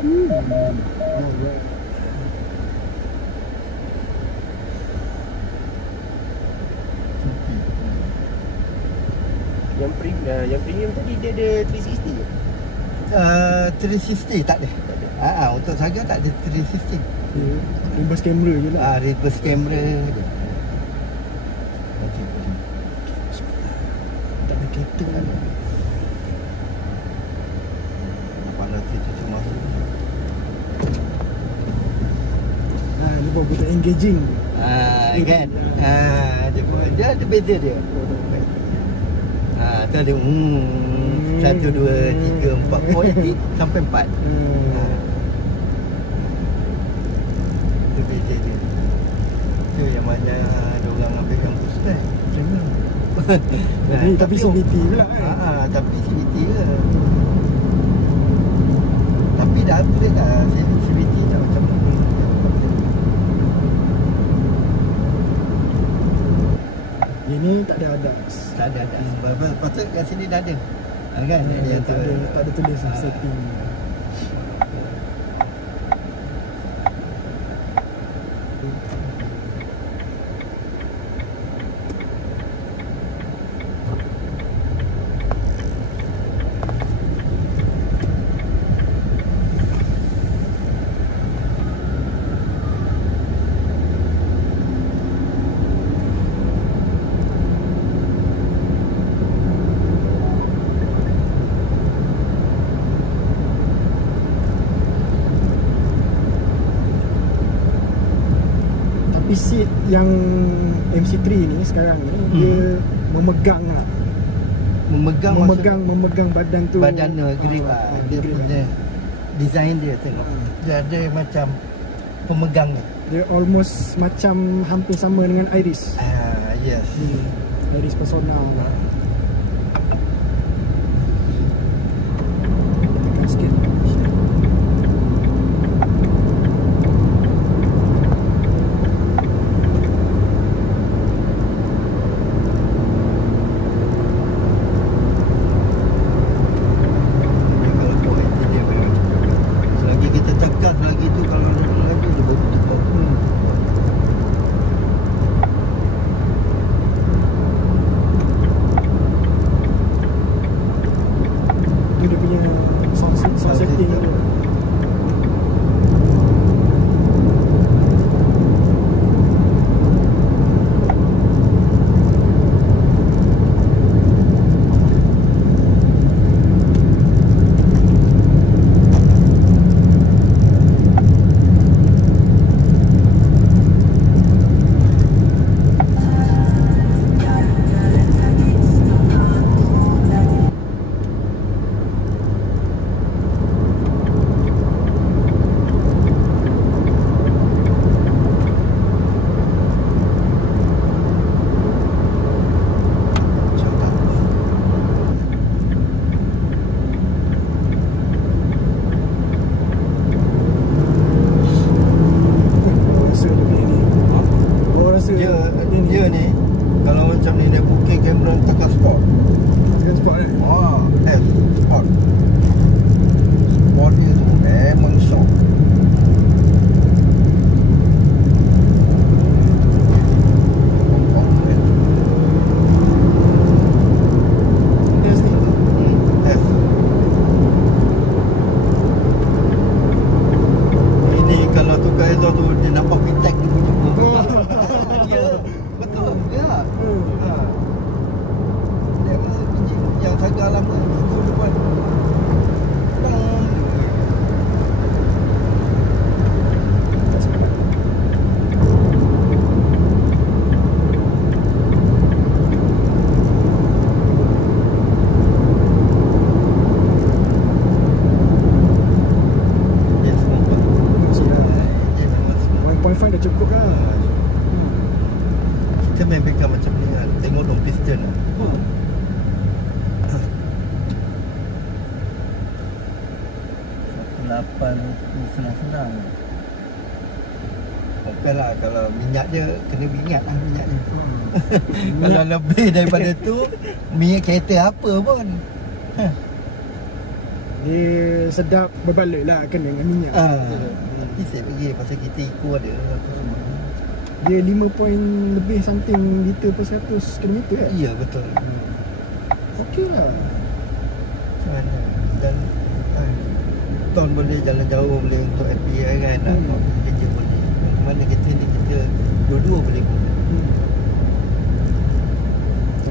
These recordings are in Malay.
Alright. Yang premium tadi dia ada 360 ke? 360 tak ada. Untuk Saga tak ada 360. Reverse camera je lah. Reverse camera je. Tak ada kereta. Tak ada. 800 tu cuma Ni pun betul engaging. kan? Dia ada beza dia. Tu ada 1, 2, 3, 4 point sampai 4. Itu beza dia. Itu yang banyak ada orang ambil yang booster. Tapi CVT pula kan? Tapi CVT ke. Tapi dah upgrade lah CVT dah macam Ini tak ada ADAS. tak ada. Patut kat sini dah ada. Kan? Tak ada tulis setting. Tapi seat yang MC3 ni sekarang ni dia memegang lah. Memegang badan tu. Badan grip dia punya design dia tengok. Dia ada macam pemegang ni. Dia almost macam hampir sama dengan Iris. Yes. Iris Persona. Tekan sikit. Dia punya sound setting dia. Dia ni kalau macam ni dia booking kamera tekan sport. Tekan sport kan? Sport. Sport dia tu memang shock. Ini kalau tukar exhaust tu dia nampak VTEC tu punya. Betul. Ya. Dia yang Saga lama tu depan. Dah cukup lah. Kita main pegang macam ni kan. Tengok dong piston lah. Lapan senang-senang. Okey lah kalau minyak dia kena ingat lah minyak ni. Kalau lebih daripada tu minyak kereta apa pun. Dia sedap berbaloi lah kena dengan minyak. Tapi saya pergi pasal kita eco ada apa semua. Dia 5 point lebih something liter per 100 km kan? Ya betul. Okey lah. Macam mana? Dan tahun boleh jalan jauh, boleh untuk FPI kan, nak kerja boleh. Yang mana kita ni kita dua-dua boleh guna.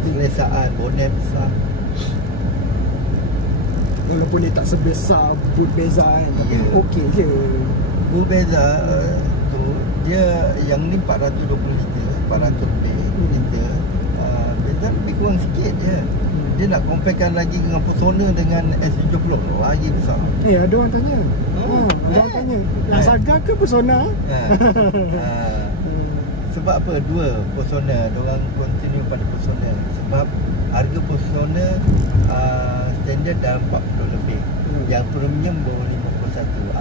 Selesaan, bonet besar. Walaupun dia tak sebesar boot Beza kan, tapi okey je. Boot Beza tu dia yang ni 420 liter, 400 lebih liter. Beza lebih kurang sikit je. Dia nak comparekan lagi dengan Persona dengan S70 lagi besar. Ada orang tanya. Ada orang tanya. Yang Saga ke Persona? Sebab apa? Dua Persona, diorang continue pada Persona. Sebab harga Persona standard dalam 40 lebih. Yang premium baru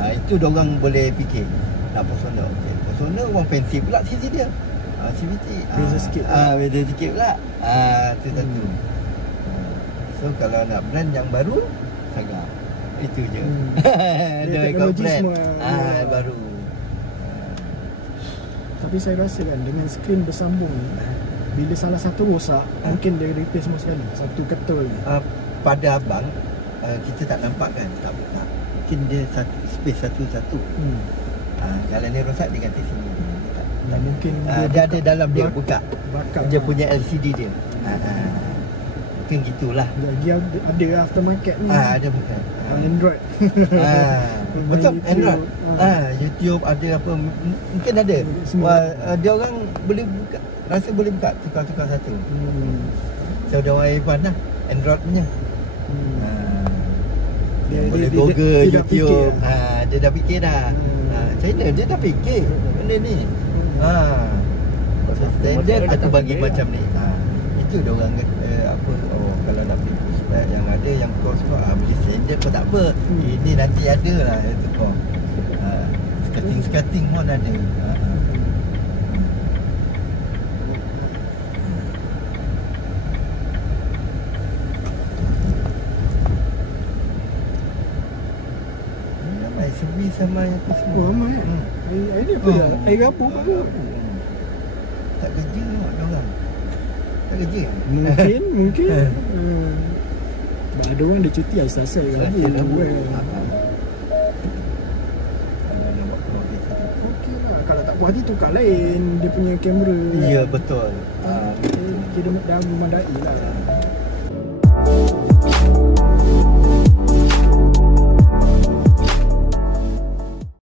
51. Itu diorang boleh fikir nak Persona. Okay. Persona orang pensif pula sisi dia. CVT beza sikit. Beza sikit pula. Itu satu. So kalau nak brand yang baru, Saga. Itu je. Dia teknologi brand semua baru. Tapi saya rasa kan dengan skrin bersambung ni, bila salah satu rosak, mungkin dia replace semua sekali. Satu ketul ni. Pada abang kita tak nampak kan, tak buka. Mungkin dia satu space satu-satu. Jalan dia rosak dia ganti sini. Tak mungkin dia ada dalam dia buka. Dia punya LCD dia. Mungkin gitulah. Lagi ada aftermarket ni. Ada bukan. Android. Betul Android. YouTube ada apa mungkin ada. Dia orang boleh buka, rasa boleh buka tukar-tukar satu. So dia orang Ivan lah Android punya. Dia boleh Google, YouTube. Dia dah fikir dah. China dia dah fikir benda ni. Standard aku bagi macam ni. Itu dia orang apa kalau nak beli pushback yang ada yang cost kau beli standard pun tak apa. Ini nanti ada lah itu kau. Skating pun ada. Ramai servis sama yang tu semua. Ramai Air ni apa dah? Air Rabu baru. Tak kerja tengok dia orang. Tak kerja. Mungkin. Ada orang dia cuti asal-asal Rabu. Okey lah. Kalau tak puas hati tukar lain dia punya kamera. Ya betul. Kira dah memandai lah.